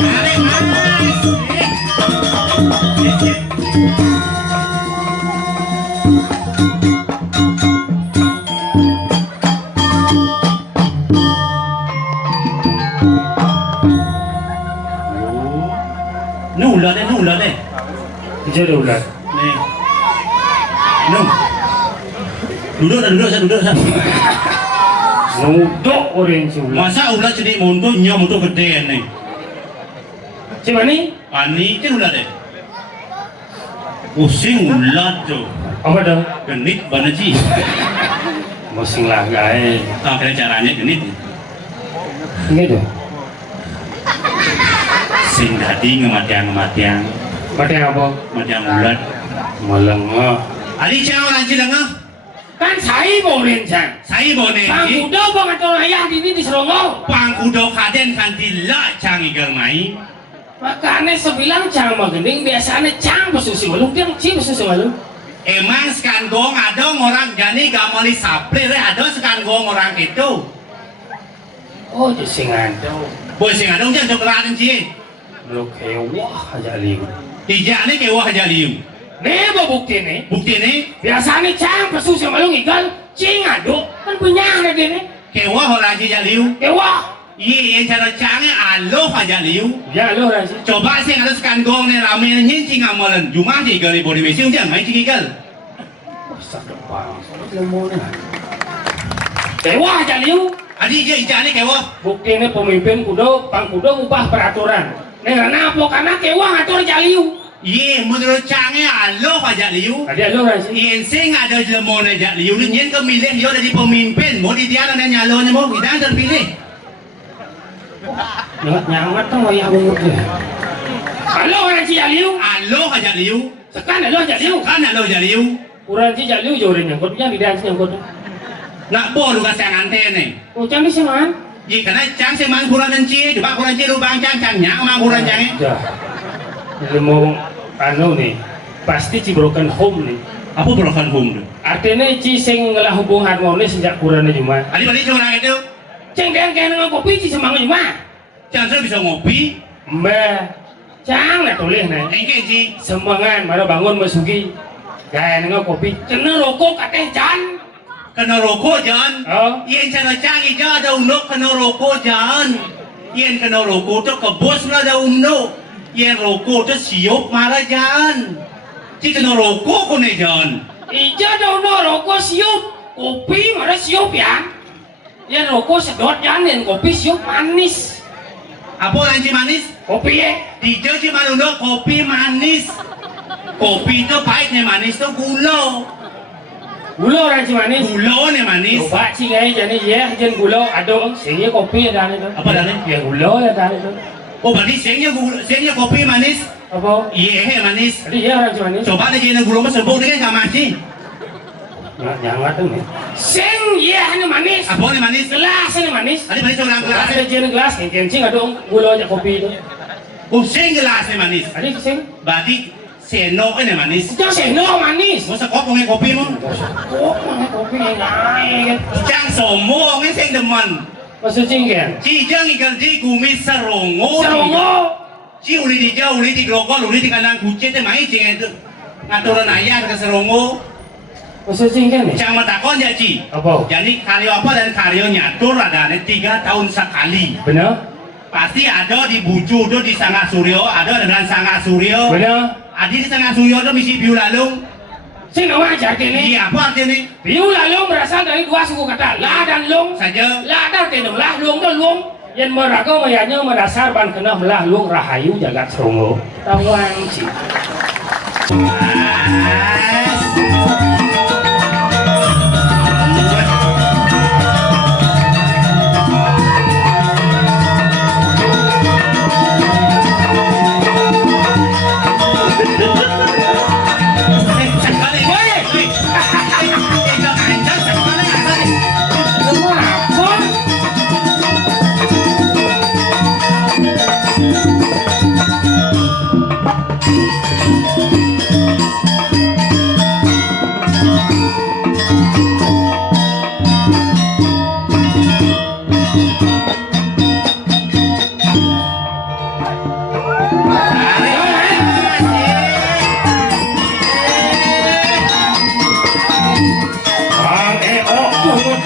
Kare mas. Ini ular deh. Itu ada ular. Nih. Nung. Duduk saya. Nuduk orang si ular. Masa ular cedik monto nyam monto gede nih. Siapa ni? Ani kan ular deh. Pusing ular tuh. Apa dah? Genit banget sih. Masing lah guys. Tahu kira caranya genit. Gitu. Sing tadi ngematiang. Mati apa? Matiang ular. Melengah. Adi cang orang cilengah. Kan saya mau rencang. Saya boleh. Bang kuda bang atau ayah ini di Seronggo. Pangkudo kaden kantila cang igal mai. Makanya sebilang cang magening biasanya cang besusi walung dia cing besusi walung. Emang sekanggung ada orang jani gak mau disapri ada sekanggung orang itu. Oh jadi singado. Boleh sing ada jangan coklat sih. Lo kewah aja liu. Tidak ni kewah aja liu. Nih apa bukti nih? Bukti ni Biasanya cang besusi walung ikan cing ado kan punya ada dia nih. kewah orang aja liu. Kewah. Iya yang cara cangnya aloh aja liu. Ya lo rasa. Coba sih ada sekanggung ni ramai ni cing amalan. Cuma sih gali body mesin jangan main cing igal. Sak depan. Lemon. Kewah aja liu. Adi je ijah ni kewah. Bukti ini pemimpin kudo, pang kudo ubah peraturan. Nih karena apa? Karena kewah ngatur jaliu. Iya menurut cangnya aloh aja liu. Ada lo rasa. Yang sing ada lemon aja liu ni nyen kemilih dia dari pemimpin. Mau di dia ada nyalonya mau kita terpilih. Nyangat tuh wayah banget. Halo orang si jaliu. Aloh aja liu. Sekarang lo jaliu. Kan aloh aja liu. Kurang si jaliu jauh nyangkutnya di dalam nyangkut. Nak boleh luka sayang antene ni. Ucap di seman. Ji karena cang semang kurang nanti, coba kurang ji lubang cang nyang mang kurang cang. Ya. Jadi mau anu nih, pasti ci broken home nih. Apa broken home tu? Artinya ci sing ngelah hubungan harmonis sejak kurangnya cuma. Adi balik orang itu, Ceng dan kayak dengan kopi ci semangat cuma. cang saya bisa ngopi. Mbak, cang lah tulis nih. Engke ji, Semangat, mana bangun masuki. Kayak dengan kopi, kena rokok katanya jan. kena rokok jangan. Oh. Yang cara cang ija ada undok kena rokok jangan. Yang kena rokok tu kebos lah ada undok. Yang rokok tu siup marah jangan. Ji kena rokok kau ni jangan. Ija daun rokok siup, kopi mana siup ya? Yang rokok sedot jan, yang kopi siup manis. Apa lanci manis? Kopi ya? Di jauh cuma undok kopi manis. Kopi tu baik ni manis tu gula. Gula orang si manis. Gula ni manis. Coba sih guys, jadi ya, jen gula ada sehingga kopi ada itu. Apa dah ni? Ya gula ya ada itu. Oh berarti siangnya kopi manis. Apa? Iya manis. Jadi ya orang si manis. Coba deh jenis gula mas sebut ni kan sama sih. Jangan tuh nih. Sing ya ini manis. Apa ni manis? Gelas ini manis. Ada manis orang gelas. Ada jen gelas, kencing ada gula aja kopi itu. Oh sing gelas ni manis. Ada sing. Berarti seno ni manis. Jangan seno manis. Masa kau pengen kopi mu? Oh, mana kopi yang lain. Jang somo ni sing demen. Maksud cinggan. Ci jang ikan ci kumis serongo. Serongo. Ci uli di jauh, uli di glokol, uli di kandang kucing tu main cing itu. Ngaturan ayah ke serongo. Maksud cinggan nih. Cang matakon ya ci. Apa? Jadi karyo apa dan karyo nyatur ada 3 tahun sekali. Benar? Pasti ada di Bucu tu di Sangga Suryo, ada dengan Sangga Suryo. Benar? Ada di Sangga Suryo tu misi biu lalung. Sing nama aja ini. Iya apa artinya ni? Biu lalung berasal dari dua suku kata la dan lung. Saja. La dan tenung lah lung dan lung. Yang meraga mayanya mendasar ban kena melah lung rahayu jagat serongo. Tawang ci.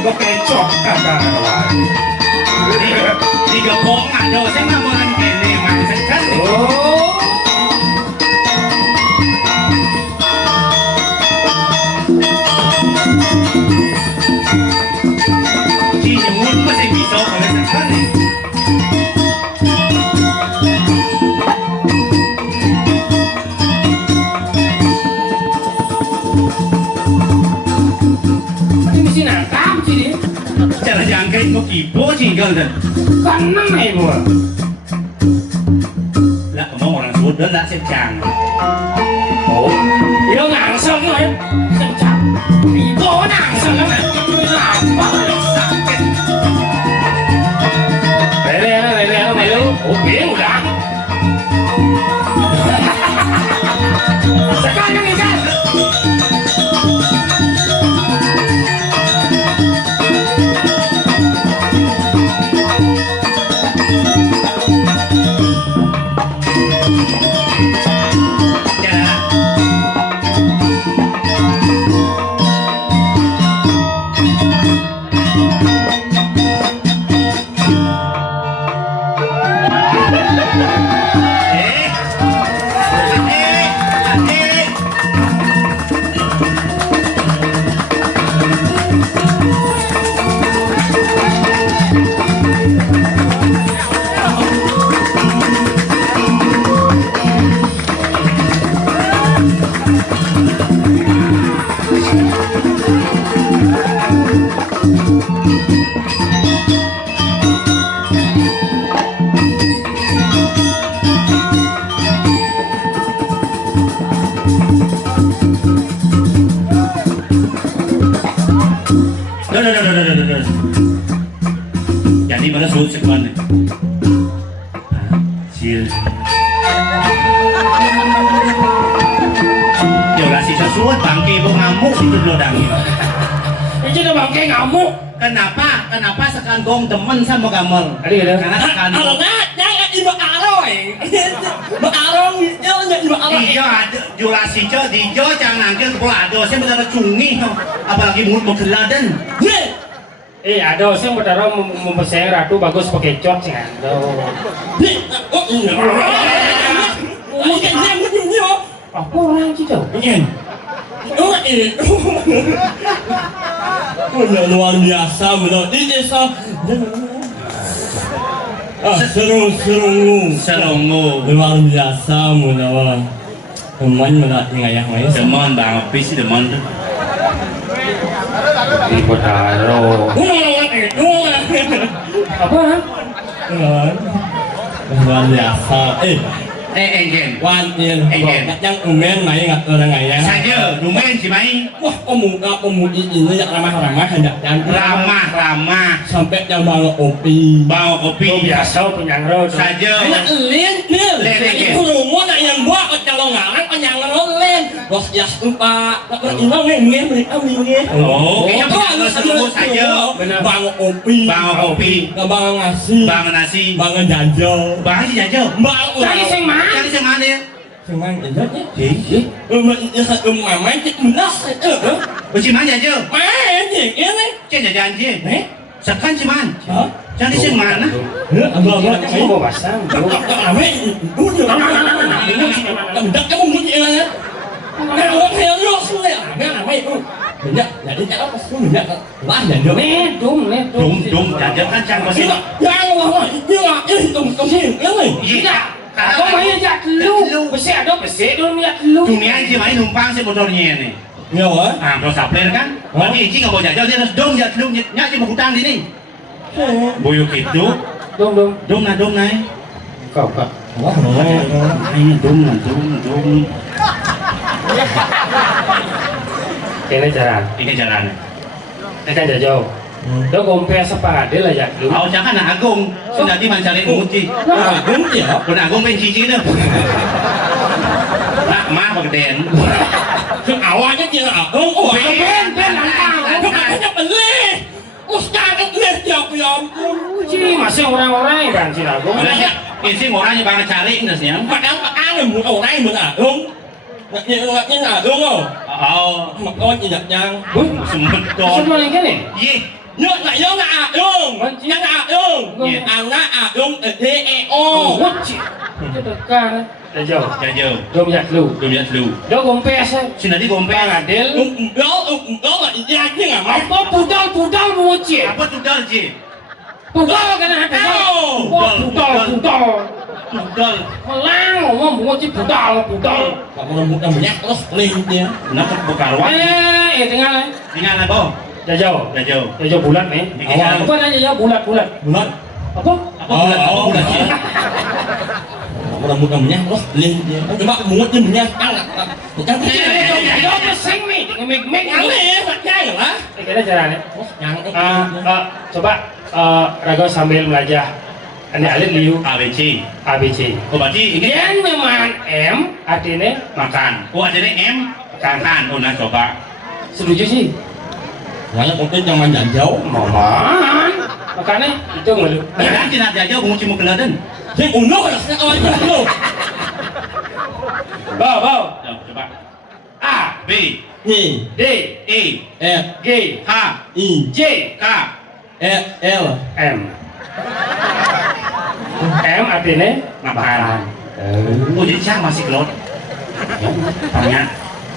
Kok kecok kakak kawan. Di gepok ada saya nggak mau kene maksud kan. Oh. Di nyemut masih bisa oleh sekali. Ini mesti nangkap sih dia. Cara jangkrik kok kibo tinggal dan. Kanang nih gua. Lah mau orang sudah lah secang. Oh. Yêu nàng sông rồi. Sông chặt. Bị bố nàng sông lắm này. Apa lu sakit. Lele lu. Oh, biến udah. Sekarang ini kan. Jadi mana sulit sekarang? Sil. Yo kasih sesuatu bangke mau ngamuk itu lodang. Ini udah bangke ngamuk. Kenapa sekarang gong temen sama kamu? Karena sekarang. Kalau nggak, jangan ibu aroy. Ibu aroy, jangan ibu aroy. Iya, jurasi jo, dijo jangan angkel kepala ado. Saya benar cungi, apalagi mulut mau geladan. Ada sih benar mempersayang ratu bagus pakai cok sih ada. Apa orang gitu? Luar biasa, benar. Ini Serungu. Luar biasa, benar. Teman benar ngayah ngayah. Teman bang opis teman tu. Di Potaro. Apa? Luar biasa. Enggen. Wan Yên, yang umen mai ngat orang ngayah. Saja, lumayan si mai. Wah, pemuda ini yang ramah-ramah hendak Ramah. sampai yang bawa kopi. Bawa kopi. Biasa penyangro. Saja. Len. Itu rumah nak yang buat kalau ngarang penyangro len. Bos ya sumpah. Tak ini ngene. Oh, kayaknya penyangro seluruh saja. Bawa kopi. Bawa nasi. Bawa janjo. Bang si jajo. Cari sing mana? Cari si mana ya? Senang aja ya. Main cek menas. Si mana jajo? Main ini. Cek janji. Sekarang si mana? Cari si mana? Abang. Kamu mau pasang? Tidak kamu bunyi ya. Kalau saya lu sudah ada itu. Banyak jadi cara pasti banyak lah jadi. Dum jajo kan cang pasti. Yang wah ini tunggu sini. Iya. Kau main aja lu. Besi ada besi dulu lihat lu. Dunia si mai numpang si motornya ni. Ya wah. Terus sapler kan? Tapi Ici nggak mau jajo dia harus dom nyat si hutang ini. Buyuk itu. Dom na. Kau. Wah, Ini dom. Ini jalan. Ini jalan. Ini kan jauh. Đó gồm phe sapa để là giặt đúng. Jangan nak agung. Sudah di mencari muti. agung ya. Kau nak agung main cici tu. Nak mah berden. Awalnya dia agung. Ben langkah. Makanya beli. Ustaz lihat ya ampun. Ci masih orang-orang kan si agung. Ini orang yang banget cari nasnya. Padahal orang mun agung. Ini agung oh. Oh, Mà con gì nhập nhang. Wih, semut semua kon. yang gini. Ye, nhớ lại nhớ là dùng nhớ là dùng anak dùng thế o Wajib. Itu tekan. Jauh. Jauh. Jom ya lu. Domiat lu. Jauh gompes. Sini nanti gompeng. Adil. đó là gia chứ à mày Apa pudal wajib. Apa tu dal je? Pudal kan ada. Pudal. Dal. Melang ngomong wajib pudal. mà một đồng nhắc nó lên nha Nak buka ruang. Tengah lah. Tinggal apa? Jauh. Jauh. Bulat ni. Awal. Apa nanya jauh bulat. bulan Apa? Apa bulan? Apa bulan je? một đồng nhắc nó lên nha các bạn muốn chứ mình nha ăn ăn Jauh pesing ni. Dengan ăn đi thật trai hả Kita cara ni. ăn Coba Rago sambil belajar. Ini alit liu ABC. ABC. Oh berarti ini Yang memang M artinya makan. Oh ada ni M makan. Oh nak coba. setuju sih. Nggak ada mungkin yang manjat jauh Maman. Makanya itu ngeluh. Dan tidak ada jauh menguci mukeladan. thế uống nước là sẽ ơi nước Bau. Coba. A B gì D E e G H i J K e l M. M artinya makan. Oh jadi siang masih kelot. Tanya.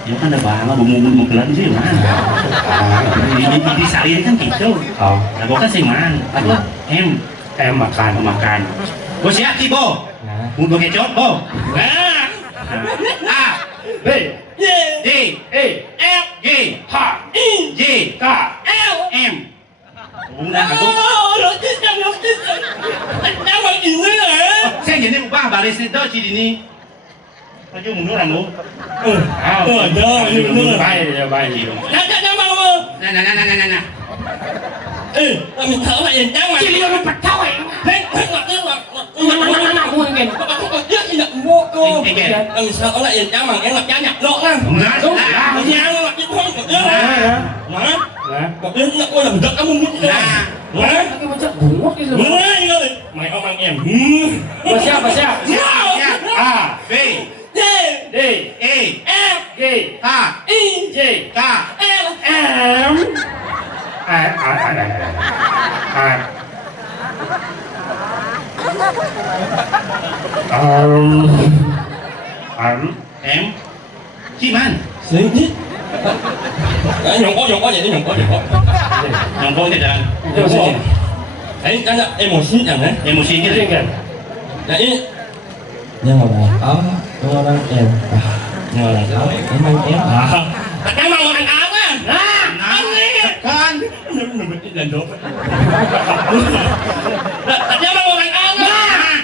Ya kan ada bahan lah bumbu mukeladan sih mana? Di sari ini kan gitu. Oh, Nah, gua kan sih man. Apa? M M makan. Gua siap sih, Bo. Nah. Mau kecot, Bo. à A B d D E F G H I J K l M. Udah aku. rồi chứ chẳng được chứ đang bằng gì nữa hả Saya jadi ubah baris itu di ini. Ayo mundur kamu. được Baik. đang bằng mà Nah. là mình thở lại nhìn trắng mà Cili yang petau ya. hết là cái là Mana aku mungkin. rất là mua cô mình thở lại nhìn trắng bằng em là trắng nhặt lọ ra Nah. nhà nó là cái con của nó mà Nah, một đứa nó coi là mình rất là muốn Nah. mà pakai macam bungut ni lu. mày ơi mày ông ăn em Siap. A B D D E F G H I J K L M M Chi man. xí nhít nhộng có vậy đi nhộng có Yang kau tidak. Itu saja. ấy cái là emosi chẳng đấy Emosi Itu kita. kan. đấy nhưng mà ở nó đang em nhưng mà ở em ăn em cái mà ăn áo á Nah. anh đi Kan. mình bị lần đó cái mà ăn áo á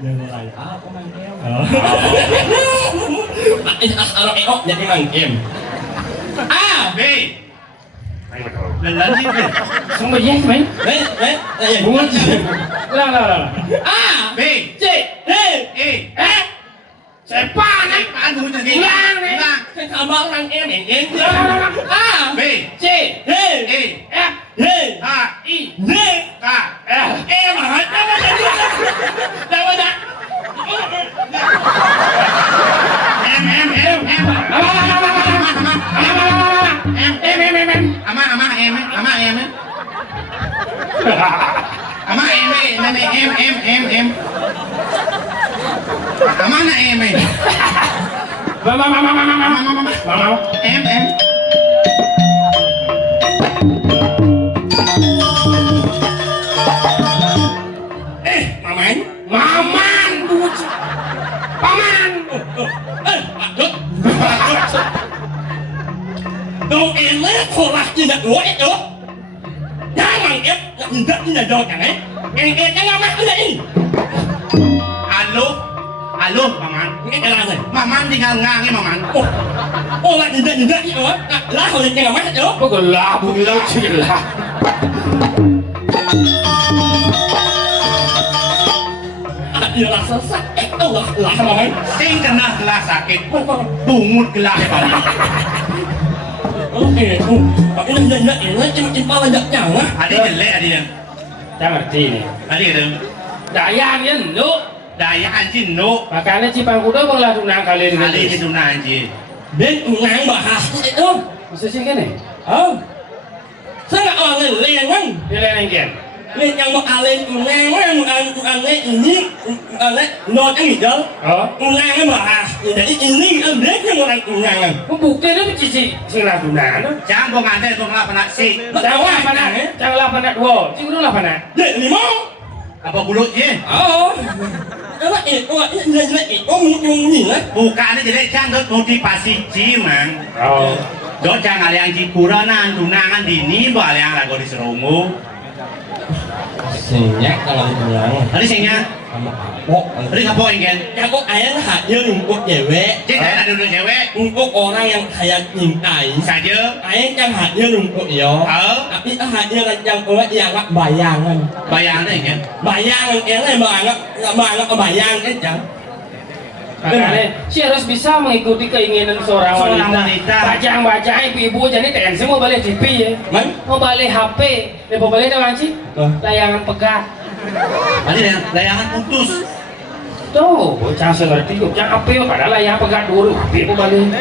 nhưng mà áo có mang em anh em nhận em ăn em A B. Lelan sih. Semua yes, man. đấy đấy Bungut. Lah. A B C D E F Cepat ni. Kan dulu lagi. Hilang ni. cái thằng đó ăn em A B C D E F D H I D K L. em hả đâu mà đã M Ama em Ama na em Mama. em mà mày Maman. Paman. đồ em lấy khổ lạc gì là của em được giá bằng em nhìn rất như là do chẳng ấy em cái mắt cái gì Alo paman cái là này Maman tinggal ngang ya Maman ô lại nhìn rất như đó lá hồi nhìn mắt được Kau gelap, gelap. dia rasa sakit tau gak lah sama main sing kena gelas sakit bungut gelas paman oke tapi ini cuma kepala jangan lah adi jelek adi yang Tak ngerti ni. adi itu Daya ni lu. daya anjing no Makanya cipang kuda banglah tunang kali ni. adi itu anjing bên ngang bahas itu Mesti sih kan ni? oh Saya nggak alen kan? Dia lain kan. Lên yang một alen ngang quá ăn lấy ini lấy non cái gì đó. Oh. Ngang cái mà để ini ăn rét cái ngon ăn ngang. Bukti itu cici sing lah dunan. Jangan kau ngantai kau ngelap anak si. Jangan lah panak. Jangan lah panak dua. Cikgu dulu lah panak. Để gì mau? Apa bulut je? Oh. Cái này ini ông gì đấy? Bukan ni jadi jangan motivasi cimang. Oh. Dot jangan yang di kuranan tunangan dini yang lagu di seromu. Senyak kalau bilang. Tadi singnya. Sama kapok. Tadi kapok ingin. Kapok ayah hanya untuk cewek. Jadi saya ada dulu cewek. Untuk orang yang kayak cintai. Saja. Ayah kan hanya untuk dia. Tapi hanya yang orang yang nggak bayangan. Bayang tu ingin. Bayangan cái này mà bayang cái chẳng. Makanya, si harus bisa mengikuti keinginan seorang wanita. Bajang-bajang ibu-ibu jadi tensi mau balik TV ya. Mau balik HP. Dia mau balik apa sih? Layangan pegat. Tadi layangan putus. Tuh, bocah seperti itu. Yang HP padahal layangan pegat dulu. HP mau balik.